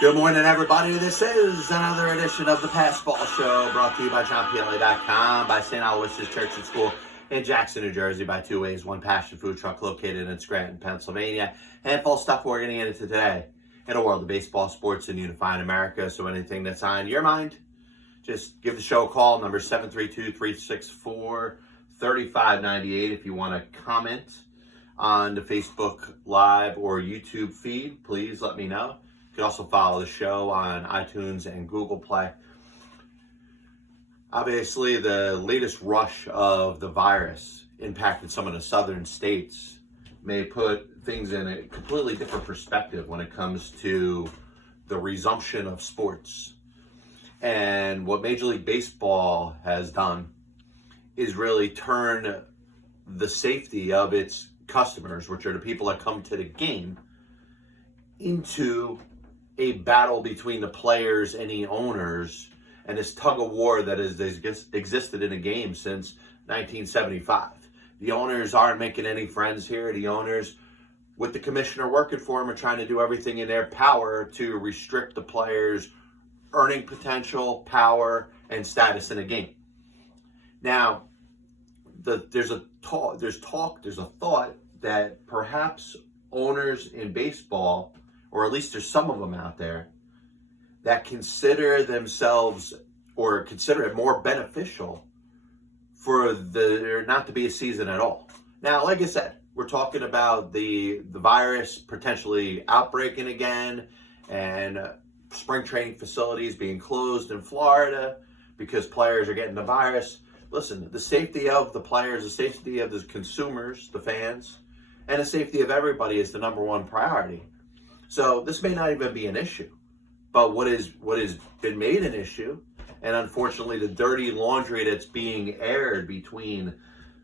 Good morning, everybody. This is another edition of the Passball Show, brought to you by JohnPLA.com, by St. Aloysius Church and School in Jackson, New Jersey, by Two Ways, One Passion Food Truck located in Scranton, Pennsylvania. Handful of stuff we're going to get into today in a world of baseball, sports, and unifying America. So anything that's on your mind, just give the show a call. Number 732-364-3598 if you want to comment on the Facebook Live or YouTube feed. Please let me know. You can also follow the show on iTunes and Google Play. Obviously, the latest rush of the virus impacted some of the southern states may put things in a completely different perspective when it comes to the resumption of sports. And what Major League Baseball has done is really turn the safety of its customers, which are the people that come to the game, into a battle between the players and the owners, and this tug of war that has existed in the game since 1975. The owners aren't making any friends here. The owners, with the commissioner working for them, are trying to do everything in their power to restrict the players' earning potential, power, and status in the game. Now, there's a thought that perhaps owners in baseball, or at least there's some of them out there, that consider themselves or consider it more beneficial for there not to be a season at all. Now, like I said, we're talking about the virus potentially outbreaking again, and spring training facilities being closed in Florida because players are getting the virus. Listen, the safety of the players, the safety of the consumers, the fans, and the safety of everybody is the number one priority. So this may not even be an issue, but what has been made an issue, and unfortunately the dirty laundry that's being aired between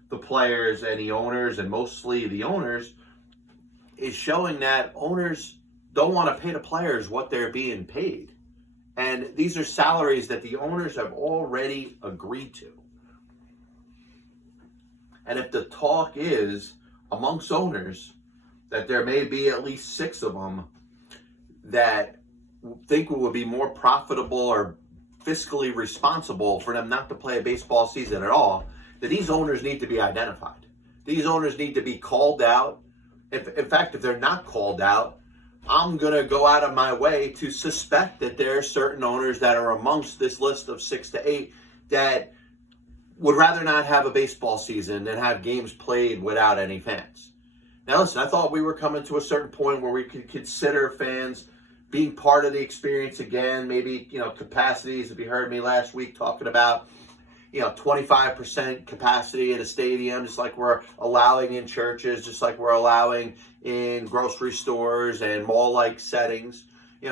the players and the owners, and mostly the owners, is showing that owners don't want to pay the players what they're being paid. And these are salaries that the owners have already agreed to. And if the talk is amongst owners that there may be at least 6 of them that think it would be more profitable or fiscally responsible for them not to play a baseball season at all, that these owners need to be identified. These owners need to be called out. In fact, if they're not called out, I'm going to go out of my way to suspect that there are certain owners that are amongst this list of 6 to 8 that would rather not have a baseball season than have games played without any fans. Now, listen, I thought we were coming to a certain point where we could consider fans being part of the experience again. Maybe, capacities. If you heard me last week talking about, 25% capacity at a stadium, just like we're allowing in churches, just like we're allowing in grocery stores and mall-like settings.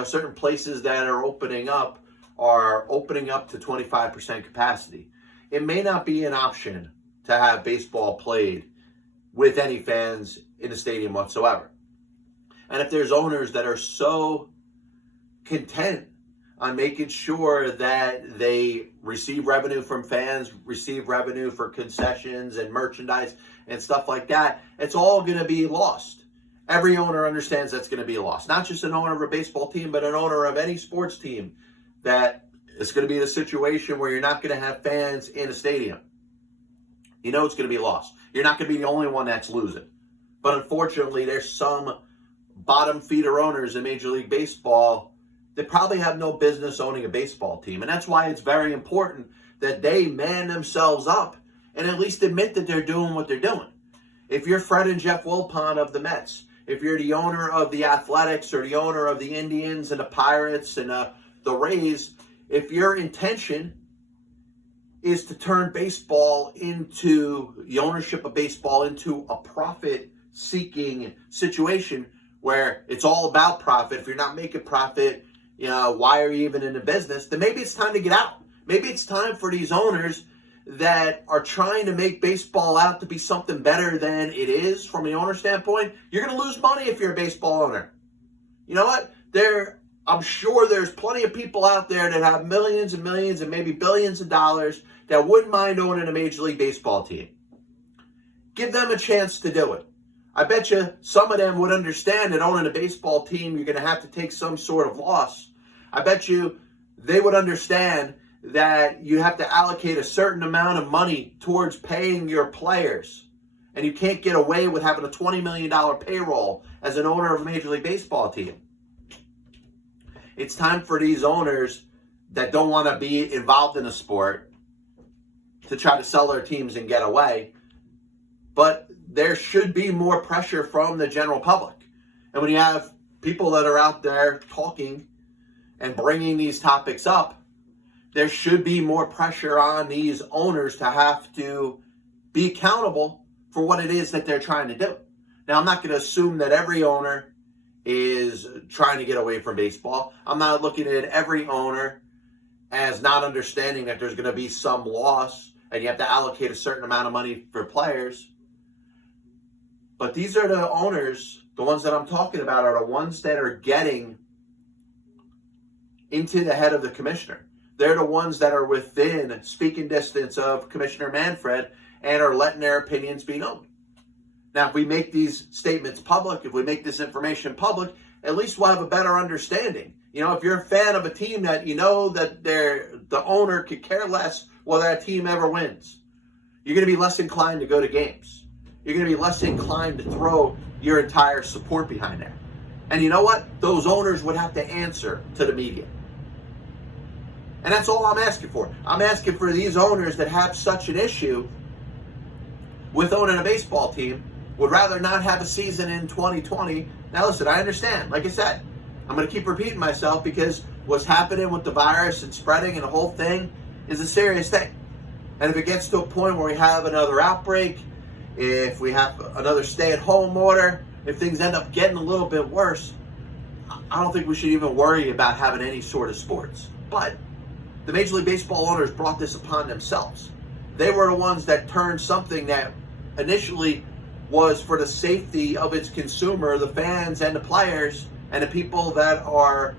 Certain places that are opening up to 25% capacity. It may not be an option to have baseball played with any fans in the stadium whatsoever. And if there's owners that are so content on making sure that they receive revenue from fans, receive revenue for concessions and merchandise and stuff like that, it's all going to be lost. Every owner understands that's going to be a loss. Not just an owner of a baseball team, but an owner of any sports team, that it's going to be in a situation where you're not going to have fans in a stadium. It's going to be a loss. You're not going to be the only one that's losing. But unfortunately, there's some bottom feeder owners in Major League Baseball that probably have no business owning a baseball team. And that's why it's very important that they man themselves up and at least admit that they're doing what they're doing. If you're Fred and Jeff Wilpon of the Mets, if you're the owner of the Athletics or the owner of the Indians and the Pirates and the Rays, if your intention is to turn baseball into, the ownership of baseball into a profit-seeking situation where it's all about profit, if you're not making profit, why are you even in the business? Then maybe it's time to get out. Maybe it's time for these owners that are trying to make baseball out to be something better than it is from the owner standpoint. You're going to lose money if you're a baseball owner. You know what? I'm sure there's plenty of people out there that have millions and millions and maybe billions of dollars that wouldn't mind owning a Major League Baseball team. Give them a chance to do it. I bet you some of them would understand that owning a baseball team, you're going to have to take some sort of loss. I bet you they would understand that you have to allocate a certain amount of money towards paying your players. And you can't get away with having a $20 million payroll as an owner of a Major League Baseball team. It's time for these owners that don't want to be involved in a sport to try to sell their teams and get away. But there should be more pressure from the general public. And when you have people that are out there talking and bringing these topics up, there should be more pressure on these owners to have to be accountable for what it is that they're trying to do. Now, I'm not going to assume that every owner is trying to get away from baseball. I'm not looking at every owner as not understanding that there's going to be some loss and you have to allocate a certain amount of money for players. But these are the owners, the ones that I'm talking about, are the ones that are getting into the head of the commissioner. They're the ones that are within speaking distance of Commissioner Manfred and are letting their opinions be known. Now, if we make these statements public, if we make this information public, at least we'll have a better understanding. You know, if you're a fan of a team that you know that the owner could care less whether that team ever wins, you're going to be less inclined to go to games. You're going to be less inclined to throw your entire support behind there. And you know what? Those owners would have to answer to the media. And that's all I'm asking for. I'm asking for these owners that have such an issue with owning a baseball team, would rather not have a season in 2020. Now listen, I understand. Like I said, I'm going to keep repeating myself because what's happening with the virus and spreading and the whole thing is a serious thing. And if it gets to a point where we have another outbreak, if we have another stay-at-home order, if things end up getting a little bit worse, I don't think we should even worry about having any sort of sports. But the Major League Baseball owners brought this upon themselves. They were the ones that turned something that initially was for the safety of its consumer, the fans and the players and the people that are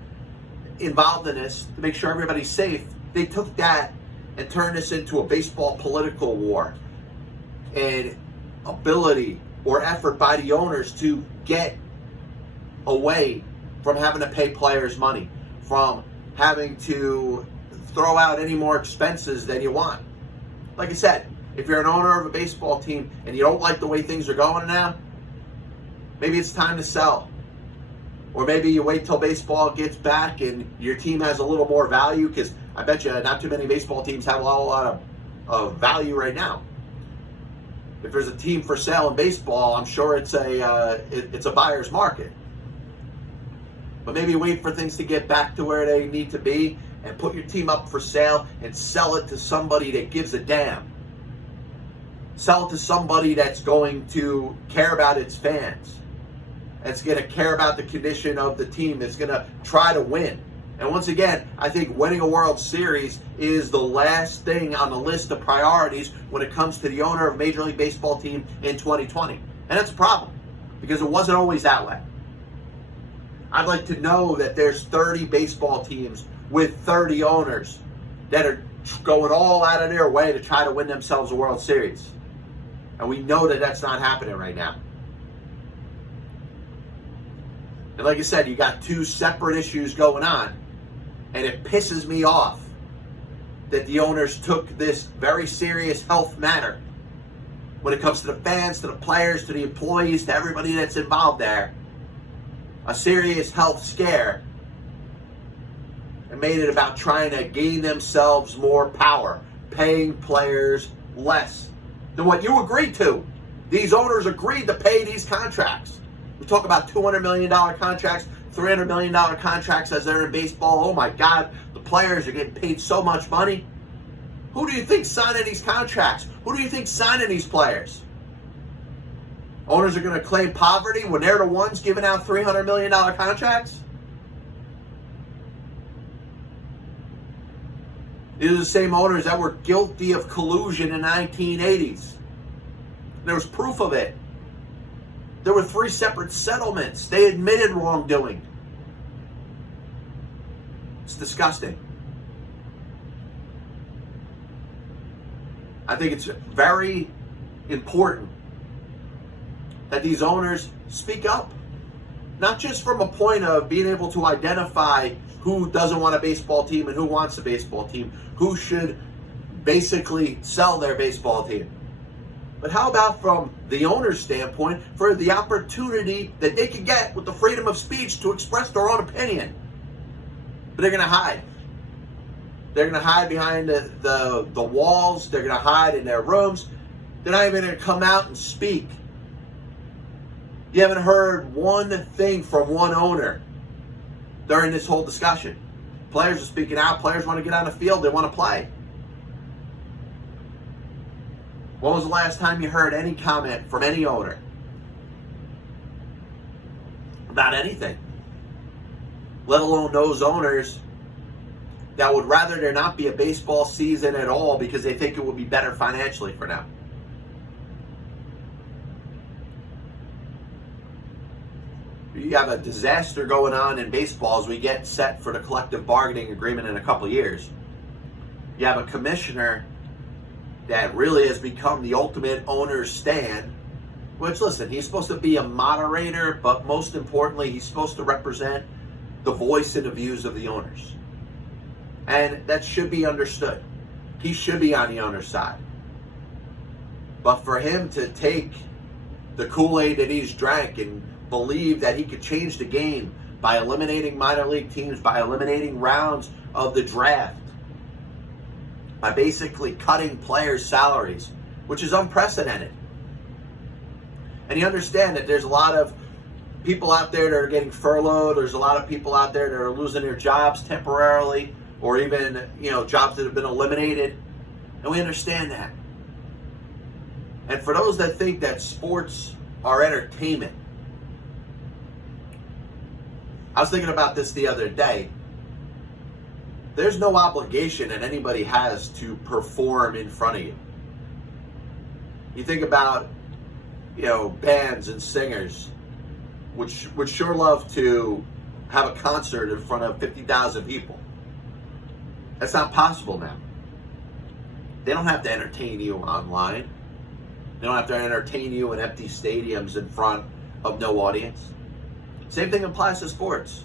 involved in this, to make sure everybody's safe. They took that and turned this into a baseball political war. And ability or effort by the owners to get away from having to pay players money, from having to throw out any more expenses than you want. Like I said, if you're an owner of a baseball team and you don't like the way things are going now, maybe it's time to sell. Or maybe you wait till baseball gets back and your team has a little more value, because I bet you not too many baseball teams have a lot of value right now. If there's a team for sale in baseball, I'm sure it's a buyer's market. But maybe wait for things to get back to where they need to be and put your team up for sale and sell it to somebody that gives a damn. Sell it to somebody that's going to care about its fans. That's going to care about the condition of the team. That's going to try to win. And once again, I think winning a World Series is the last thing on the list of priorities when it comes to the owner of a Major League Baseball team in 2020. And that's a problem, because it wasn't always that way. I'd like to know that there's 30 baseball teams with 30 owners that are going all out of their way to try to win themselves a World Series. And we know that that's not happening right now. And like I said, you got two separate issues going on. And it pisses me off that the owners took this very serious health matter when it comes to the fans, to the players, to the employees, to everybody that's involved there. A serious health scare. And made it about trying to gain themselves more power, paying players less than what you agreed to. These owners agreed to pay these contracts. We talk about $200 million contracts, $300 million contracts as they're in baseball. Oh my God, the players are getting paid so much money. Who do you think signing these contracts? Who do you think signing these players? Owners are going to claim poverty when they're the ones giving out $300 million contracts? These are the same owners that were guilty of collusion in the 1980s. There was proof of it. There were 3 separate settlements. They admitted wrongdoing. It's disgusting. I think it's very important that these owners speak up. Not just from a point of being able to identify who doesn't want a baseball team and who wants a baseball team, who should basically sell their baseball team. But how about from the owner's standpoint, for the opportunity that they could get with the freedom of speech to express their own opinion? But they're going to hide. They're going to hide behind the walls. They're going to hide in their rooms. They're not even going to come out and speak. You haven't heard one thing from one owner during this whole discussion. Players are speaking out. Players want to get on the field. They want to play. When was the last time you heard any comment from any owner about anything? Let alone those owners that would rather there not be a baseball season at all because they think it would be better financially for them. You have a disaster going on in baseball as we get set for the collective bargaining agreement in a couple of years. You have a commissioner that really has become the ultimate owner's stand, which, listen, he's supposed to be a moderator, but most importantly, he's supposed to represent the voice and the views of the owners. And that should be understood. He should be on the owner's side. But for him to take the Kool-Aid that he's drank and believe that he could change the game by eliminating minor league teams, by eliminating rounds of the draft, by basically cutting players' salaries, which is unprecedented. And you understand that there's a lot of people out there that are getting furloughed. There's a lot of people out there that are losing their jobs temporarily, or even, jobs that have been eliminated. And we understand that. And for those that think that sports are entertainment, I was thinking about this the other day. There's no obligation that anybody has to perform in front of you. You think about, bands and singers, which would sure love to have a concert in front of 50,000 people. That's not possible now. They don't have to entertain you online. They don't have to entertain you in empty stadiums in front of no audience. Same thing applies to sports.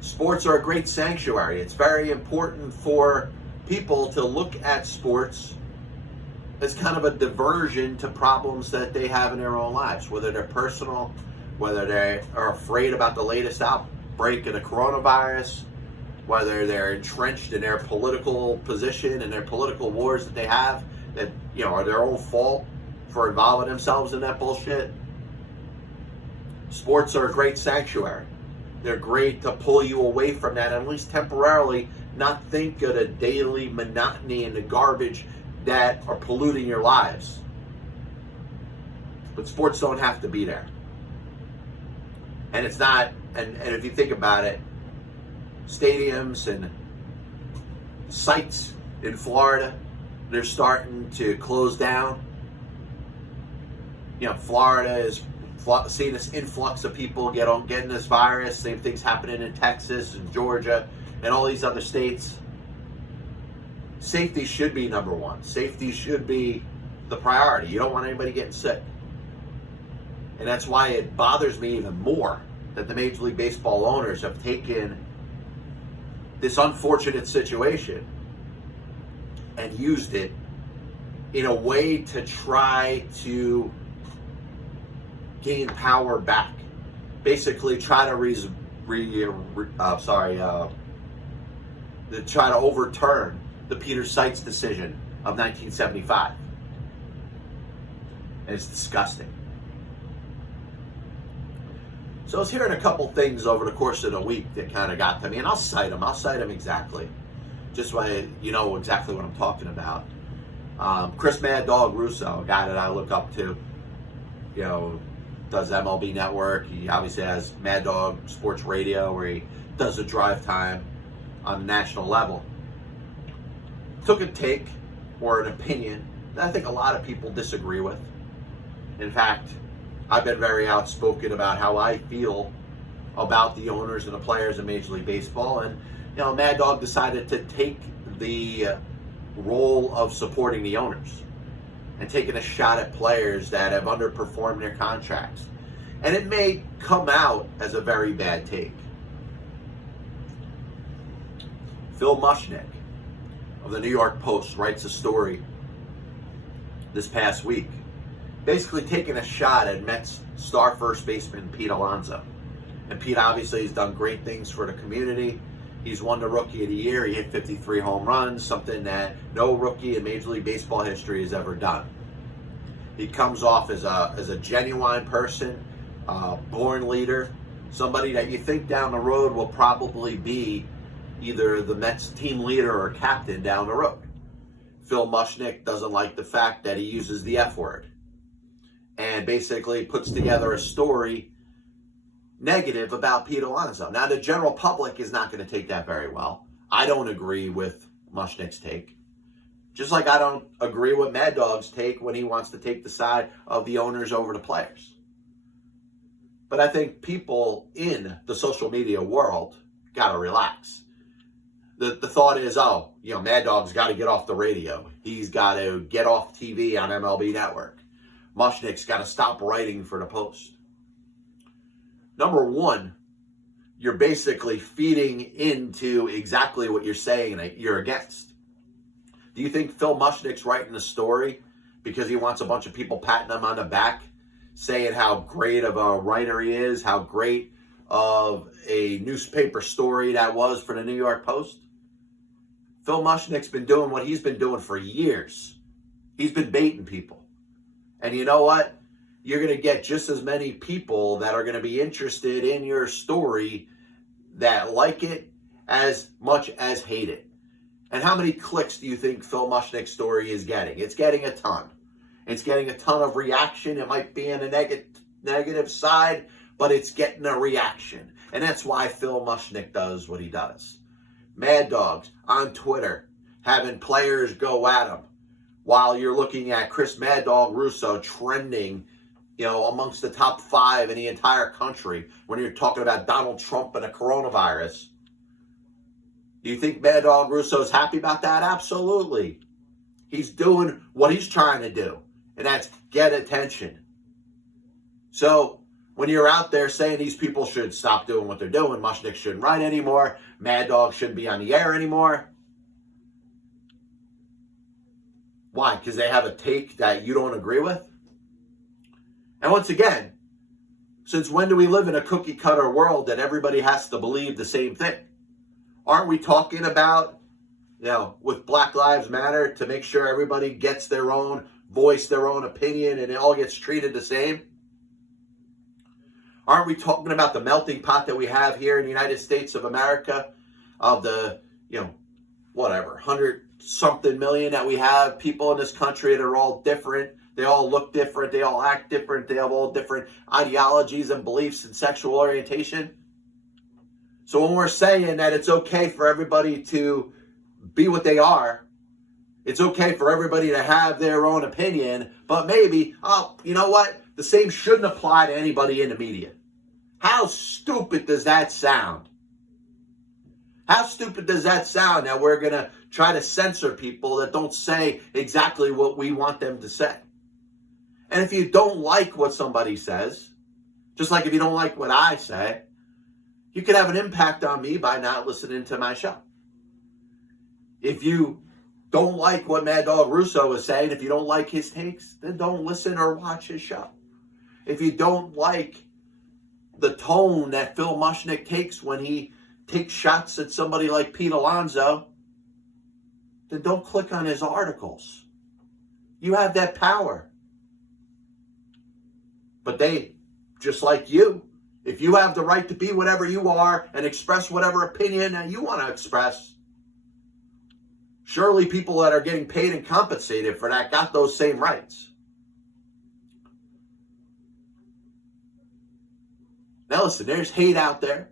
Sports are a great sanctuary. It's very important for people to look at sports as kind of a diversion to problems that they have in their own lives, whether they're personal, whether they are afraid about the latest outbreak of the coronavirus, whether they're entrenched in their political position and their political wars that they have that, are their own fault for involving themselves in that bullshit. Sports are a great sanctuary. They're great to pull you away from that, and at least temporarily not think of the daily monotony and the garbage that are polluting your lives. But sports don't have to be there. And it's not, and if you think about it, stadiums and sites in Florida, they're starting to close down. Florida is seeing this influx of people getting this virus. Same thing's happening in Texas and Georgia and all these other states. Safety should be number one. Safety should be the priority. You don't want anybody getting sick. And that's why it bothers me even more that the Major League Baseball owners have taken this unfortunate situation and used it in a way to try to gain power back. Basically try to try to overturn the Peter Seitz decision of 1975. And it's disgusting. So I was hearing a couple things over the course of the week that kind of got to me, and I'll cite them exactly, just so you know exactly what I'm talking about. Chris Mad Dog Russo, a guy that I look up to, does MLB Network. He obviously has Mad Dog Sports Radio, where he does a drive time on the national level. Took a take or an opinion that I think a lot of people disagree with. In fact, I've been very outspoken about how I feel about the owners and the players in Major League Baseball. And, Mad Dog decided to take the role of supporting the owners and taking a shot at players that have underperformed their contracts. And it may come out as a very bad take. Phil Mushnick of the New York Post writes a story this past week, basically taking a shot at Mets star first baseman Pete Alonso. And Pete obviously has done great things for the community. He's won the Rookie of the Year. He hit 53 home runs, something that no rookie in Major League Baseball history has ever done. He comes off as a genuine person, born leader, somebody that you think down the road will probably be either the Mets team leader or captain down the road. Phil Mushnick doesn't like the fact that he uses the F word and basically puts together a story negative about Pete Alonso. Now, the general public is not going to take that very well. I don't agree with Mushnick's take. Just like I don't agree with Mad Dog's take when he wants to take the side of the owners over the players. But I think people in the social media world got to relax. The thought is, Mad Dog's got to get off the radio. He's got to get off TV on MLB Network. Mushnick's got to stop writing for the Post. Number one, you're basically feeding into exactly what you're saying that you're against. Do you think Phil Mushnick's writing a story because he wants a bunch of people patting him on the back, saying how great of a writer he is, how great of a newspaper story that was for the New York Post? Phil Mushnick's been doing what he's been doing for years. He's been baiting people. And you know what? You're going to get just as many people that are going to be interested in your story that like it as much as hate it. And how many clicks do you think Phil Mushnick's story is getting? It's getting a ton. It's getting a ton of reaction. It might be on a negative side, but it's getting a reaction. And that's why Phil Mushnick does what he does. Mad Dogs on Twitter having players go at him while you're looking at Chris Mad Dog Russo trending, amongst the top 5 in the entire country when you're talking about Donald Trump and a coronavirus. Do you think Mad Dog Russo's happy about that? Absolutely. He's doing what he's trying to do, and that's get attention. So when you're out there saying these people should stop doing what they're doing, Mushnick shouldn't write anymore, Mad Dog shouldn't be on the air anymore. Why? Because they have a take that you don't agree with? And once again, since when do we live in a cookie cutter world that everybody has to believe the same thing? Aren't we talking about, with Black Lives Matter to make sure everybody gets their own voice, their own opinion, and it all gets treated the same? Aren't we talking about the melting pot that we have here in the United States of America of the, 100-something million that we have, people in this country that are all different? They all look different. They all act different. They have all different ideologies and beliefs and sexual orientation. So when we're saying that it's okay for everybody to be what they are, it's okay for everybody to have their own opinion, but maybe, the same shouldn't apply to anybody in the media. How stupid does that sound? How stupid does that sound that we're going to try to censor people that don't say exactly what we want them to say? And if you don't like what somebody says, just like if you don't like what I say, you could have an impact on me by not listening to my show. If you don't like what Mad Dog Russo is saying, if you don't like his takes, then don't listen or watch his show. If you don't like the tone that Phil Mushnick takes when he takes shots at somebody like Pete Alonso, then don't click on his articles. You have that power. But they, just like you, if you have the right to be whatever you are and express whatever opinion that you want to express, surely people that are getting paid and compensated for that got those same rights. Now listen, there's hate out there.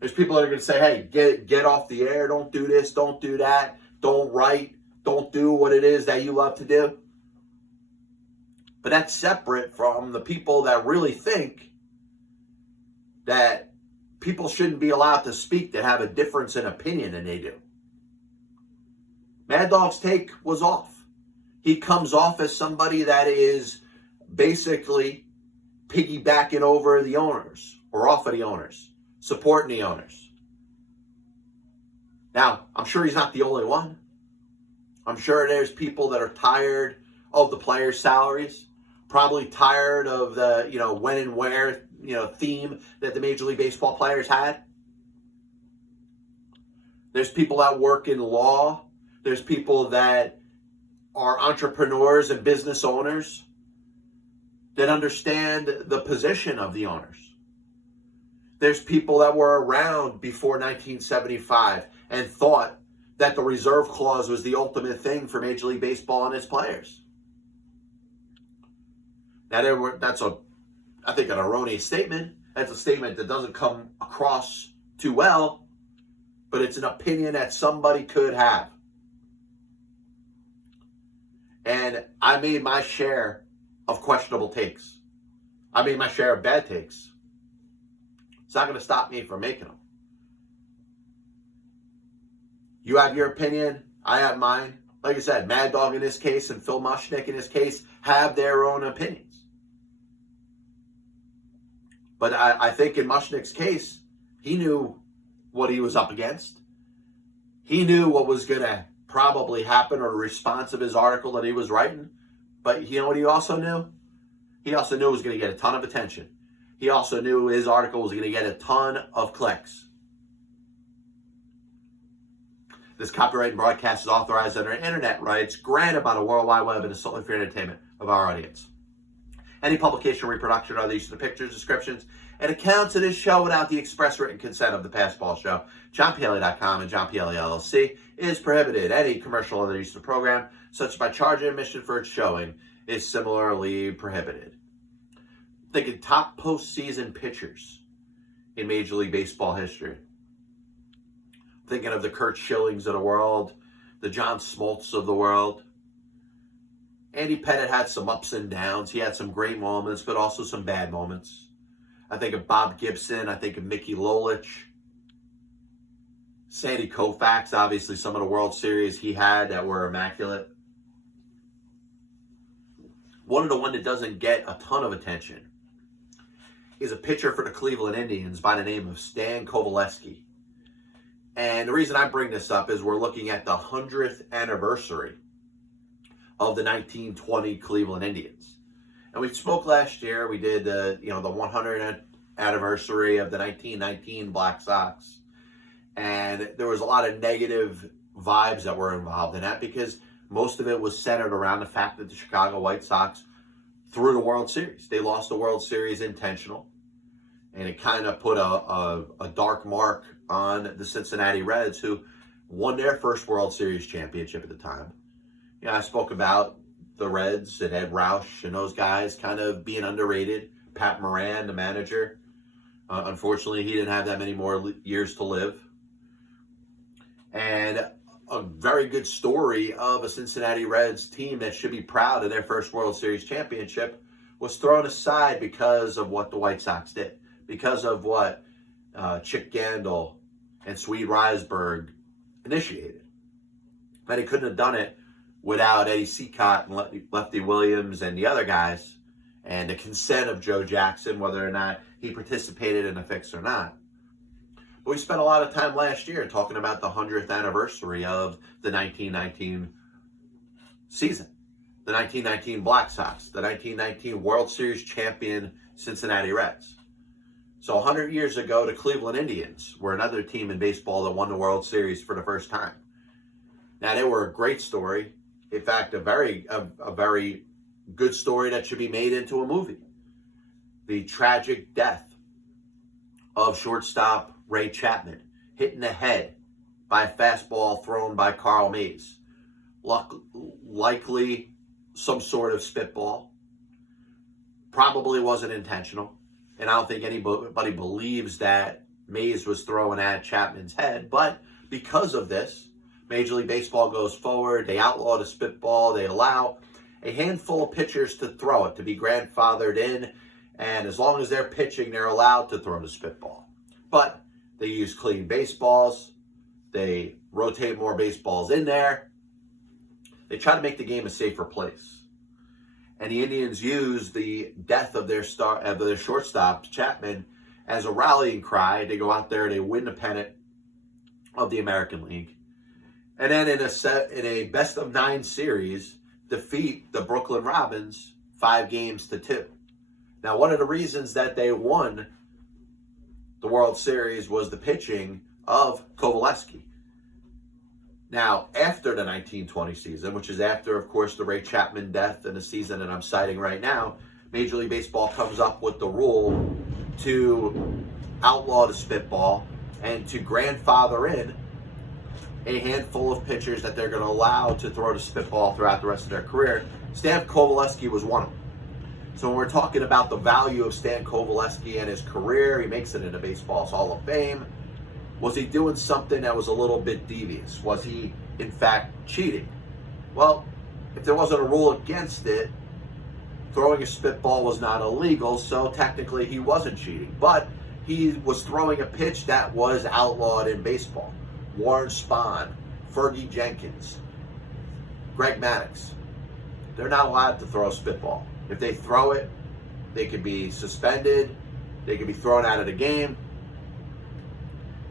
There's people that are going to say, hey, get off the air, don't do this, don't do that, don't write, don't do what it is that you love to do. But that's separate from the people that really think that people shouldn't be allowed to speak that have a difference in opinion than they do. Mad Dog's take was off. He comes off as somebody that is basically piggybacking over the owners or off of the owners, supporting the owners. Now, I'm sure he's not the only one. I'm sure there's people that are tired of the players' salaries, probably tired of the, when and where, theme that the Major League Baseball players had. There's people that work in law. There's people that are entrepreneurs and business owners that understand the position of the owners. There's people that were around before 1975 and thought that the reserve clause was the ultimate thing for Major League Baseball and its players. Now, that's I think, an erroneous statement. That's a statement that doesn't come across too well, but it's an opinion that somebody could have. And I made my share of questionable takes. I made my share of bad takes. It's not going to stop me from making them. You have your opinion. I have mine. Like I said, Mad Dog in this case and Phil Mushnick in this case have their own opinions. But I think in Mushnick's case, he knew what he was up against. He knew what was going to probably happen or the response of his article that he was writing. But you know what he also knew? He also knew it was going to get a ton of attention. He also knew his article was going to get a ton of clicks. This copyright and broadcast is authorized under internet rights granted by the World Wide Web and is solely for entertainment of our audience. Any publication or reproduction or the use of the pictures, descriptions, and accounts of this show without the express written consent of the Past Ball Show, JohnPLA.com and John PLA LLC is prohibited. Any commercial or other use of the program, such as by charging admission for its showing, is similarly prohibited. Thinking top postseason pitchers in Major League Baseball history. Thinking of the Curt Schillings of the world, the John Smoltz of the world. Andy Pettitte had some ups and downs. He had some great moments, but also some bad moments. I think of Bob Gibson. I think of Mickey Lolich. Sandy Koufax, obviously some of the World Series he had that were immaculate. One of the ones that doesn't get a ton of attention is a pitcher for the Cleveland Indians by the name of Stan Coveleski. And the reason I bring this up is we're looking at the 100th anniversary of the 1920 Cleveland Indians. And we spoke last year, we did the 100th anniversary of the 1919 Black Sox. And there was a lot of negative vibes that were involved in that because most of it was centered around the fact that the Chicago White Sox threw the World Series. They lost the World Series intentional. And it kind of put a dark mark on the Cincinnati Reds, who won their first World Series championship at the time. I spoke about the Reds and Ed Roush and those guys kind of being underrated. Pat Moran, the manager, unfortunately, he didn't have that many more years to live. And a very good story of a Cincinnati Reds team that should be proud of their first World Series championship was thrown aside because of what the White Sox did, because of what Chick Gandil and Swede Risberg initiated. But he couldn't have done it without Eddie Seacott and Lefty Williams and the other guys, and the consent of Joe Jackson, whether or not he participated in the fix or not. But we spent a lot of time last year talking about the 100th anniversary of the 1919 season, the 1919 Black Sox, the 1919 World Series champion Cincinnati Reds. So 100 years ago, the Cleveland Indians were another team in baseball that won the World Series for the first time. Now, they were a great story. In fact, a very good story that should be made into a movie. The tragic death of shortstop Ray Chapman, hit in the head by a fastball thrown by Carl Mays. Likely some sort of spitball. Probably wasn't intentional. And I don't think anybody believes that Mays was throwing at Chapman's head. But because of this, Major League Baseball goes forward. They outlaw the spitball. They allow a handful of pitchers to throw it, to be grandfathered in. And as long as they're pitching, they're allowed to throw the spitball. But they use clean baseballs. They rotate more baseballs in there. They try to make the game a safer place. And the Indians use the death of their shortstop, Chapman, as a rallying cry. They go out there, they win the pennant of the American League. And then in a best of 9 series, defeat the Brooklyn Robins 5-2. Now, one of the reasons that they won the World Series was the pitching of Coveleski. Now, after the 1920 season, which is after, of course, the Ray Chapman death and the season that I'm citing right now, Major League Baseball comes up with the rule to outlaw the spitball and to grandfather in a handful of pitchers that they're going to allow to throw the spitball throughout the rest of their career. Stan Coveleski was one of them. So when we're talking about the value of Stan Coveleski and his career, he makes it into baseball's Hall of Fame. Was he doing something that was a little bit devious? Was he, in fact, cheating? Well, if there wasn't a rule against it, throwing a spitball was not illegal, so technically he wasn't cheating. But he was throwing a pitch that was outlawed in baseball. Warren Spahn, Fergie Jenkins, Greg Maddux, they're not allowed to throw a spitball. If they throw it, they could be suspended, they could be thrown out of the game,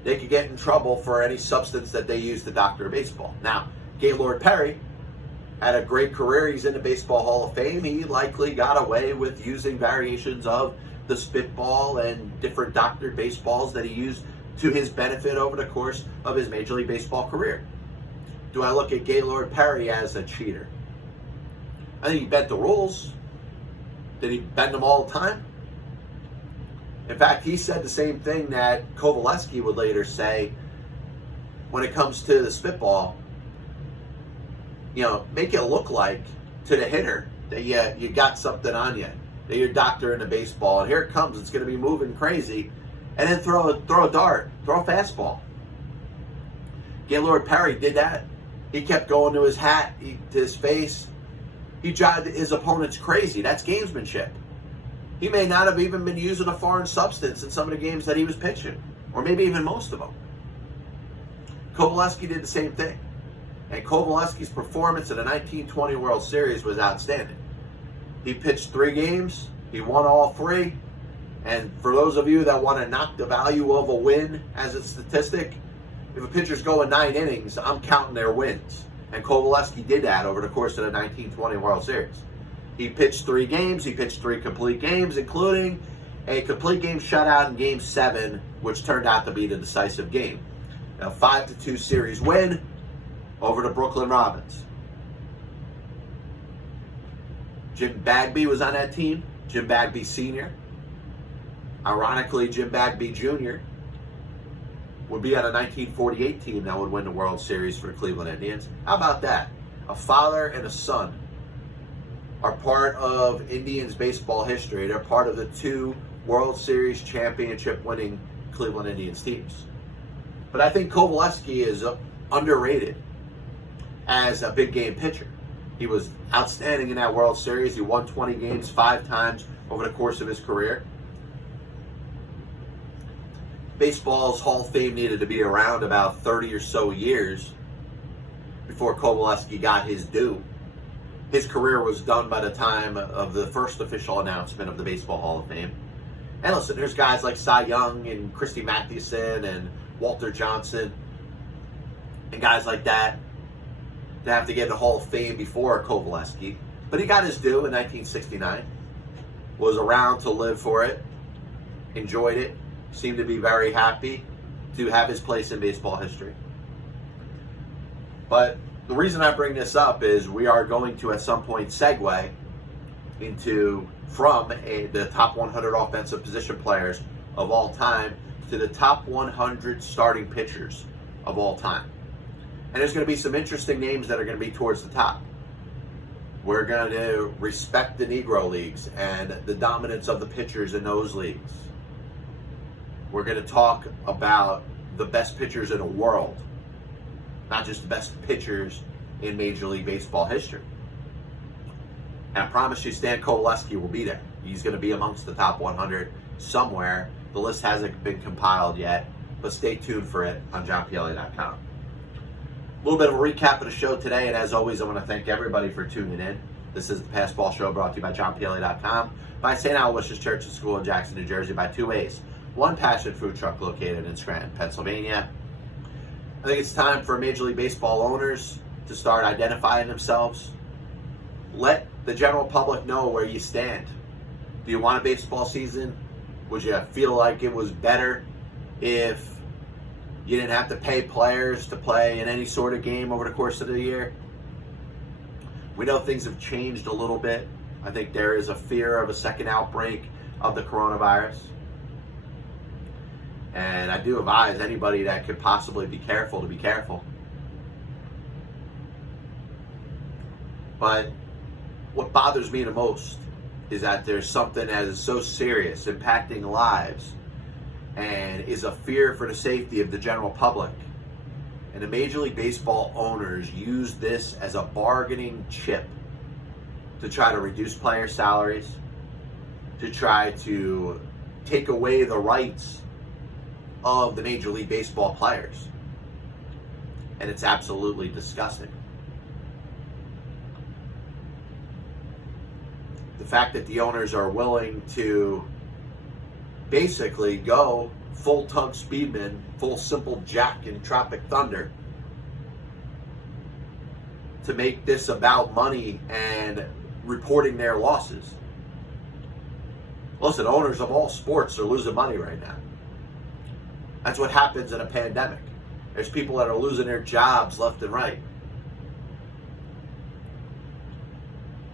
they could get in trouble for any substance that they use to doctor baseball. Now, Gaylord Perry had a great career. He's in the Baseball Hall of Fame. He likely got away with using variations of the spitball and different doctored baseballs that he used to his benefit over the course of his Major League Baseball career. Do I look at Gaylord Perry as a cheater? I think he bent the rules. Did he bend them all the time? In fact, he said the same thing that Coveleski would later say when it comes to the spitball. Make it look like to the hitter that you got something on you, that you're doctoring the baseball, and here it comes, it's going to be moving crazy, and then throw a dart, throw a fastball. Gaylord Perry did that. He kept going to his hat, to his face. He drove his opponents crazy. That's gamesmanship. He may not have even been using a foreign substance in some of the games that he was pitching, or maybe even most of them. Coveleski did the same thing. And Coveleski's performance in the 1920 World Series was outstanding. He pitched 3 games. He won all 3. And for those of you that want to knock the value of a win as a statistic, if a pitcher's going 9 innings, I'm counting their wins. And Coveleski did that over the course of the 1920 World Series. He pitched 3 games. He pitched 3 complete games, including a complete game shutout in Game 7, which turned out to be the decisive game. A 5-2 series win over the Brooklyn Robins. Jim Bagby was on that team. Jim Bagby Sr. Ironically, Jim Bagby Jr. would be on a 1948 team that would win the World Series for the Cleveland Indians. How about that? A father and a son are part of Indians baseball history. They're part of the 2 World Series championship winning Cleveland Indians teams. But I think Coveleski is underrated as a big game pitcher. He was outstanding in that World Series. He won 20 games 5 times over the course of his career. Baseball's Hall of Fame needed to be around about 30 or so years before Coveleski got his due. His career was done by the time of the first official announcement of the Baseball Hall of Fame. And listen, there's guys like Cy Young and Christy Mathewson and Walter Johnson and guys like that have to get in the Hall of Fame before Coveleski. But he got his due in 1969. Was around to live for it. Enjoyed it. Seemed to be very happy to have his place in baseball history. But the reason I bring this up is we are going to at some point segue from the top 100 offensive position players of all time to the top 100 starting pitchers of all time. And there's going to be some interesting names that are going to be towards the top. We're going to respect the Negro Leagues and the dominance of the pitchers in those leagues. We're going to talk about the best pitchers in the world, not just the best pitchers in Major League Baseball history. And I promise you, Stan Coveleski will be there. He's going to be amongst the top 100 somewhere. The list hasn't been compiled yet, but stay tuned for it on johnpielli.com. A little bit of a recap of the show today, and as always, I want to thank everybody for tuning in. This is the Passball Show brought to you by johnpielli.com, by St. Aloysius Church and School in Jackson, New Jersey, by 2 ways. One Passion Food Truck located in Scranton, Pennsylvania. I think it's time for Major League Baseball owners to start identifying themselves. Let the general public know where you stand. Do you want a baseball season? Would you feel like it was better if you didn't have to pay players to play in any sort of game over the course of the year? We know things have changed a little bit. I think there is a fear of a second outbreak of the coronavirus. And I do advise anybody that could possibly be careful to be careful. But what bothers me the most is that there's something that is so serious, impacting lives, and is a fear for the safety of the general public. And the Major League Baseball owners use this as a bargaining chip to try to reduce player salaries, to try to take away the rights of the Major League Baseball players. And it's absolutely disgusting. The fact that the owners are willing to basically go full Tug Speedman, full Simple Jack and Tropic Thunder to make this about money and reporting their losses. Listen, owners of all sports are losing money right now. That's what happens in a pandemic. There's people that are losing their jobs left and right.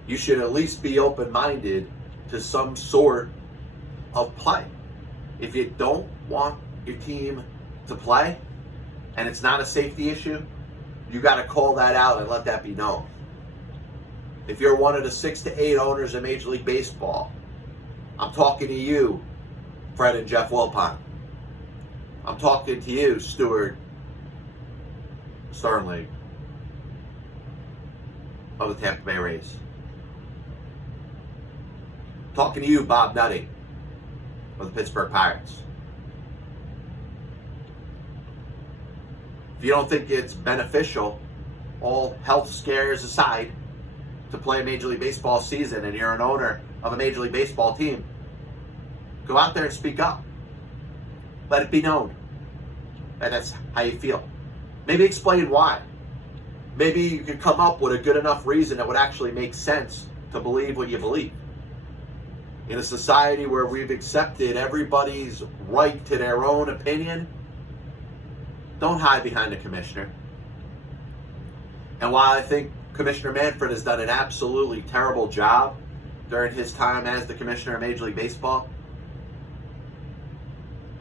You should at least be open-minded to some sort of play. If you don't want your team to play and it's not a safety issue, you got to call that out and let that be known. If you're one of the 6 to 8 owners in Major League Baseball, I'm talking to you, Fred and Jeff Wilpon. I'm talking to you, Stuart Sternly of the Tampa Bay Rays. Talking to you, Bob Nutting of the Pittsburgh Pirates. If you don't think it's beneficial, all health scares aside, to play a Major League Baseball season and you're an owner of a Major League Baseball team, go out there and speak up. Let it be known that that's how you feel. Maybe explain why. Maybe you could come up with a good enough reason that would actually make sense to believe what you believe. In a society where we've accepted everybody's right to their own opinion, don't hide behind the commissioner. And while I think Commissioner Manfred has done an absolutely terrible job during his time as the commissioner of Major League Baseball,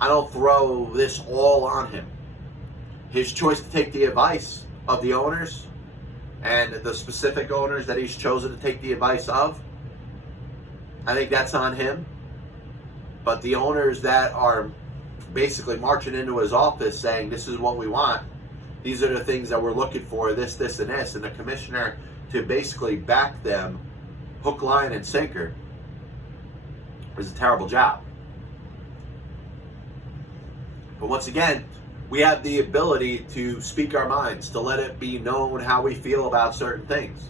I don't throw this all on him. His choice to take the advice of the owners and the specific owners that he's chosen to take the advice of, I think that's on him. But the owners that are basically marching into his office saying, this is what we want, these are the things that we're looking for, this, and this, and the commissioner to basically back them hook, line, and sinker, is a terrible job. But once again, we have the ability to speak our minds, to let it be known how we feel about certain things.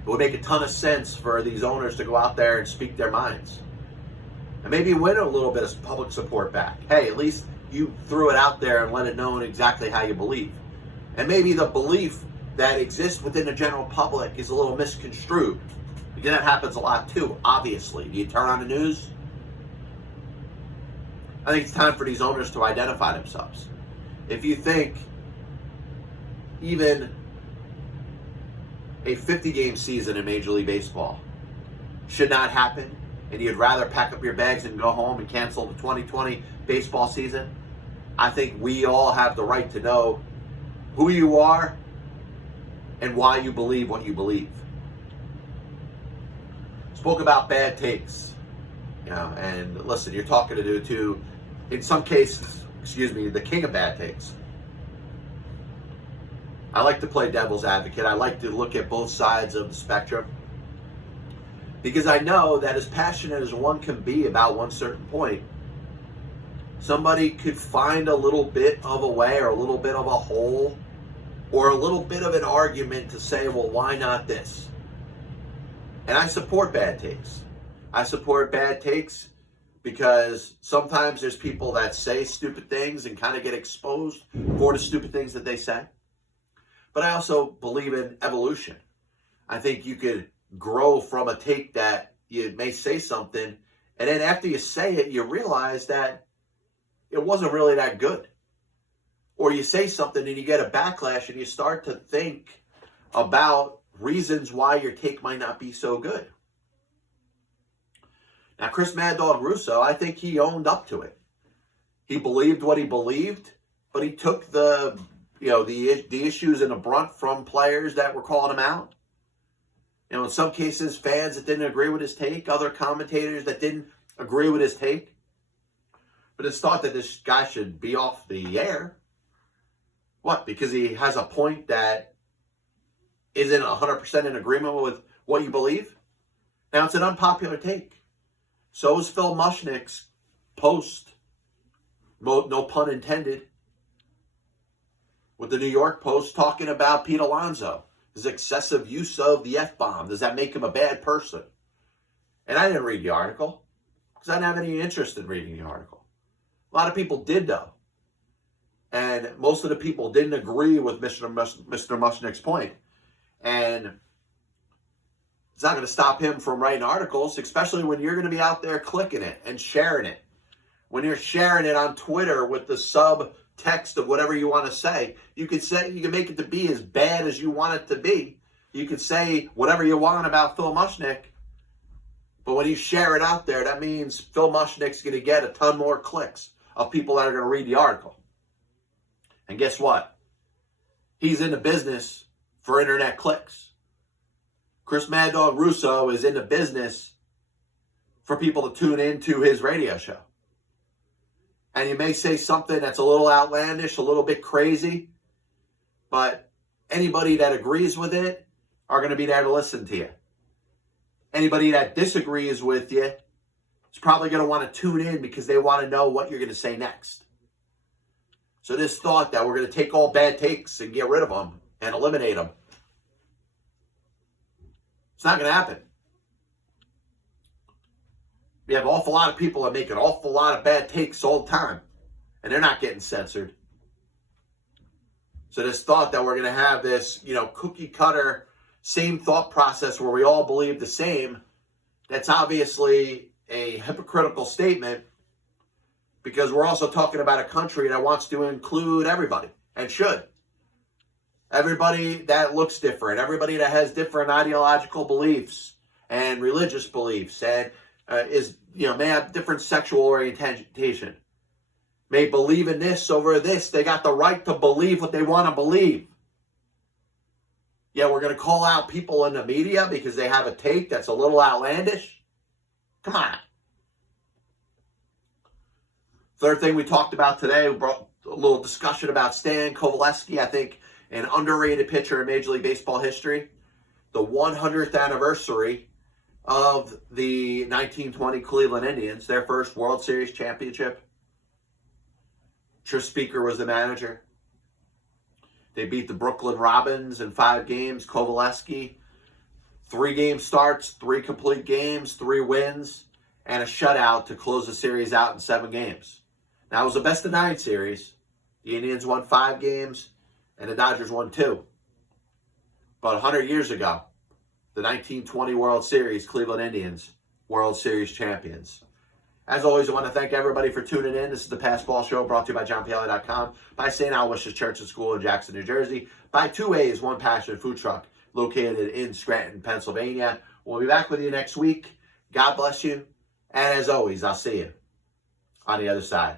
It would make a ton of sense for these owners to go out there and speak their minds. And maybe win a little bit of public support back. Hey, at least you threw it out there and let it know exactly how you believe. And maybe the belief that exists within the general public is a little misconstrued. Because that happens a lot too, obviously. Do you turn on the news? I think it's time for these owners to identify themselves. If you think even a 50-game season in Major League Baseball should not happen, and you'd rather pack up your bags and go home and cancel the 2020 baseball season, I think we all have the right to know who you are and why you believe what you believe. Spoke about bad takes, and listen, you're talking to in some cases, the king of bad takes. I like to play devil's advocate. I like to look at both sides of the spectrum, because I know that as passionate as one can be about one certain point, somebody could find a little bit of a way or a little bit of a hole or a little bit of an argument to say, well, why not this? And I support bad takes. I support bad takes because sometimes there's people that say stupid things and kind of get exposed for the stupid things that they say. But I also believe in evolution. I think you could grow from a take that you may say something, and then after you say it, you realize that it wasn't really that good. Or you say something and you get a backlash and you start to think about reasons why your take might not be so good. Now, Chris Mad Dog Russo, I think he owned up to it. He believed what he believed, but he took the issues and the brunt from players that were calling him out. In some cases, fans that didn't agree with his take, other commentators that didn't agree with his take. But it's thought that this guy should be off the air. What? Because he has a point that isn't 100% in agreement with what you believe? Now, it's an unpopular take. So is Phil Mushnick's post, no pun intended, with the New York Post talking about Pete Alonso, his excessive use of the F-bomb. Does that make him a bad person? And I didn't read the article because I didn't have any interest in reading the article. A lot of people did, though. And most of the people didn't agree with Mr. Mushnick's point. And it's not going to stop him from writing articles, especially when you're going to be out there clicking it and sharing it. When you're sharing it on Twitter with the subtext of whatever you want to say, you can make it to be as bad as you want it to be. You can say whatever you want about Phil Mushnick, but when you share it out there, that means Phil Mushnick's going to get a ton more clicks of people that are going to read the article. And guess what? He's in the business for internet clicks. Chris Mad Dog Russo is in the business for people to tune into his radio show. And you may say something that's a little outlandish, a little bit crazy, but anybody that agrees with it are going to be there to listen to you. Anybody that disagrees with you is probably going to want to tune in because they want to know what you're going to say next. So this thought that we're going to take all bad takes and get rid of them and eliminate them, it's not going to happen. We have an awful lot of people that make an awful lot of bad takes all the time, and they're not getting censored. So this thought that we're going to have this, cookie cutter, same thought process where we all believe the same, that's obviously a hypocritical statement, because we're also talking about a country that wants to include everybody, and should. Everybody that looks different, everybody that has different ideological beliefs and religious beliefs, and may have different sexual orientation, may believe in this over this. They got the right to believe what they want to believe. Yeah, we're going to call out people in the media because they have a take that's a little outlandish. Come on. Third thing we talked about today, we brought a little discussion about Stan Coveleski, I think an underrated pitcher in Major League Baseball history. The 100th anniversary of the 1920 Cleveland Indians, their first World Series championship. Tris Speaker was the manager. They beat the Brooklyn Robins in 5 games. Coveleski, 3 game starts, 3 complete games, 3 wins, and a shutout to close the series out in 7 games. Now, it was a best-of-9 series. The Indians won 5 games, and the Dodgers won 2. But 100 years ago, the 1920 World Series, Cleveland Indians, World Series champions. As always, I want to thank everybody for tuning in. This is the Passball Show, brought to you by JohnPielli.com, by St. Aloysius Church and School in Jackson, New Jersey, by 2 Ways, One Passion food truck located in Scranton, Pennsylvania. We'll be back with you next week. God bless you. And as always, I'll see you on the other side.